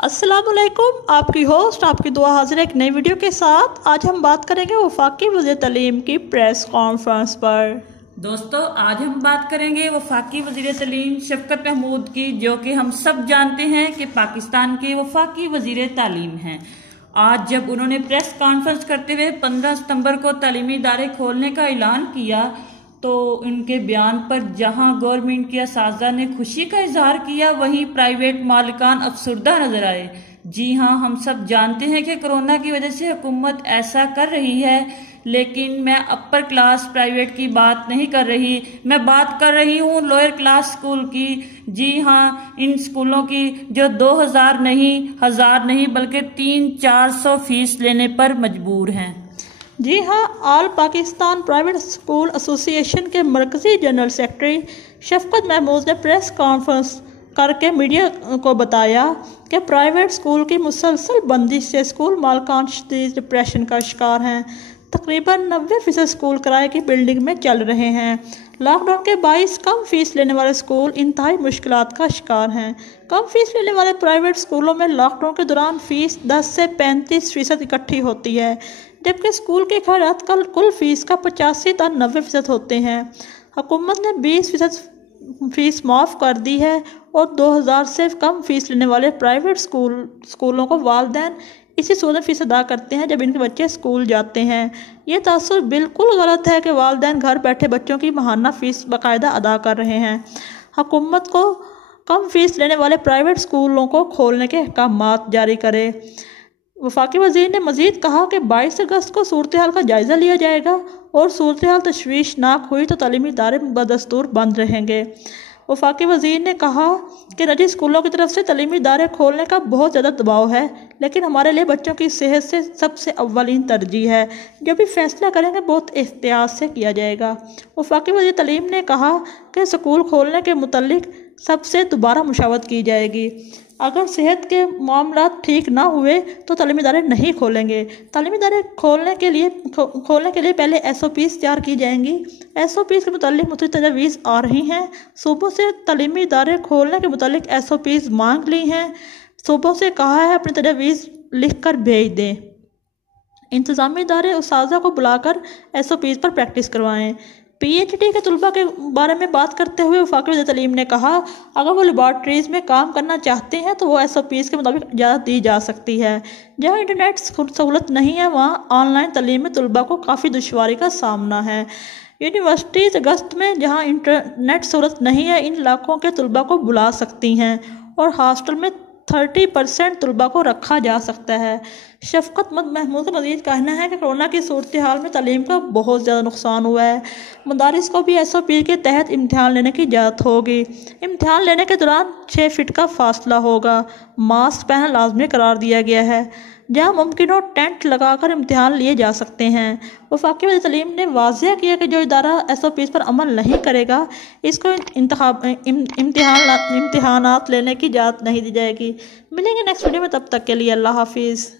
अस्सलामुअलैकुम, आपकी होस्ट आपकी दुआ हाजिर है एक नई वीडियो के साथ। आज हम बात करेंगे वफाकी वज़ीर तालीम की प्रेस कॉन्फ्रेंस पर। दोस्तों, आज हम बात करेंगे वफाकी वज़ीर तालीम शफकत महमूद की, जो कि हम सब जानते हैं कि पाकिस्तान के वफाकी वज़ीर तालीम हैं। आज जब उन्होंने प्रेस कॉन्फ्रेंस करते हुए 15 सितंबर को तालीमी इदारे खोलने का ऐलान किया तो इनके बयान पर जहां गवर्नमेंट के असातिज़ा ने खुशी का इजहार किया, वहीं प्राइवेट मालिकान अफसरदा नजर आए। जी हां, हम सब जानते हैं कि कोरोना की वजह से हुकूमत ऐसा कर रही है, लेकिन मैं अपर क्लास प्राइवेट की बात नहीं कर रही, मैं बात कर रही हूँ लोअर क्लास स्कूल की। जी हाँ, इन स्कूलों की जो 2000 नहीं, 1000 नहीं, बल्कि 300-400 फीस लेने पर मजबूर हैं। जी हाँ, all Pakistan private school association के मरकजी जनरल सेक्रेटरी शफकत महमूद ने प्रेस कॉन्फ्रेंस करके मीडिया को बताया कि प्राइवेट स्कूल की मुसलसल बंदिश से स्कूल मालिकान शदीद डिप्रेशन का शिकार हैं। तकरीबन 90% स्कूल किराए की बिल्डिंग में चल रहे हैं। लॉकडाउन के बाईस कम फीस लेने वाले स्कूल इंतहाई मुश्किलात का शिकार हैं। कम फीस लेने वाले प्राइवेट स्कूलों में लॉकडाउन के दौरान फीस 10 से 35% इकट्ठी होती है, जबकि स्कूल के खर्च कुल फीस का 85 से 90% होते हैं। हुकूमत ने 20% फीस माफ़ कर दी है और 2000 से कम फीस लेने वाले प्राइवेट स्कूलों को वालिदैन इसी सूरत में फीस अदा करते हैं जब इनके बच्चे स्कूल जाते हैं। ये तासुर बिल्कुल गलत है कि वालिदैन घर बैठे बच्चों की माहाना फीस बाकायदा अदा कर रहे हैं। हुकूमत को कम फीस लेने वाले प्राइवेट स्कूलों को खोलने के अहकामात जारी करे। वफाकी वज़ीर ने मज़ीद कहा कि 22 अगस्त को सूरत हाल का जायज़ा लिया जाएगा और सूरत हाल तशवीशनाक हुई तो तालीमी इदारे बदस्तूर बंद रहेंगे। वफाकी वज़ीर ने कहा कि निजी स्कूलों की तरफ से तालीमी इदारे खोलने का बहुत ज़्यादा दबाव है, लेकिन हमारे लिए बच्चों की सेहत से सबसे अव्वलीन तरजीह है। जो भी फैसला करेंगे बहुत एहतियात से किया जाएगा। वफाकी वज़ीर तालीम ने कहा कि स्कूल खोलने के मुतल्लिक सबसे दोबारा मुशावरत की जाएगी। अगर सेहत के मामला ठीक ना हुए तो तालीमी इदारे नहीं खोलेंगे। तालीमी इदारे खोलने के लिए पहले SOPs तैयार की जाएंगी। SOPs के मुतालिक मुख्तलिफ तजवीज़ आ रही हैं। सूबों से तालीमी इदारे खोलने के मुतालिक SOPs मांग ली हैं। सूबों से कहा है अपनी तजवीज़ लिख कर भेज दें। इंतज़ामी इदारे उस्ताज़ा को बुलाकर SOPs पर प्रैक्टिस करवाएँ। PhD के तलबा के बारे में बात करते हुए वफाकी वज़ीर तालीम ने कहा, अगर वो लेबॉर्ट्रीज़ में काम करना चाहते हैं तो वो SOPs के मुताबिक इजाज़त दी जा सकती है। जहाँ इंटरनेट सहूलत नहीं है वहाँ ऑनलाइन तालीम में तलबा को काफ़ी दुश्वारी का सामना है। यूनिवर्सिटीज़ अगस्त में जहाँ इंटरनेट सहूलत नहीं है, इन इलाकों के तलबा को बुला सकती हैं और हॉस्टल में 30% तलबा को रखा जा सकता है। शफकत महमूद का मज़ीद कहना है कि कोरोना की सूरत हाल में तालीम का बहुत ज़्यादा नुकसान हुआ है। मदारिस को भी SOP के तहत इम्तिहान लेने की इजाज़त होगी। इम्तिहान लेने के दौरान 6 फीट का फासला होगा। मास्क पहनना लाजमी करार दिया गया है। जहाँ मुमकिन हो टेंट लगाकर इम्तिहान लिए जा सकते हैं। वफाकी वज़ीर तालीम ने वाज़ेह किया कि जो इदारा SOPs पर अमल नहीं करेगा इसको इम्तिहानात लेने की इजाज़त नहीं दी जाएगी। मिलेंगे नेक्स्ट वीडियो में, तब तक के लिए अल्लाह हाफिज़।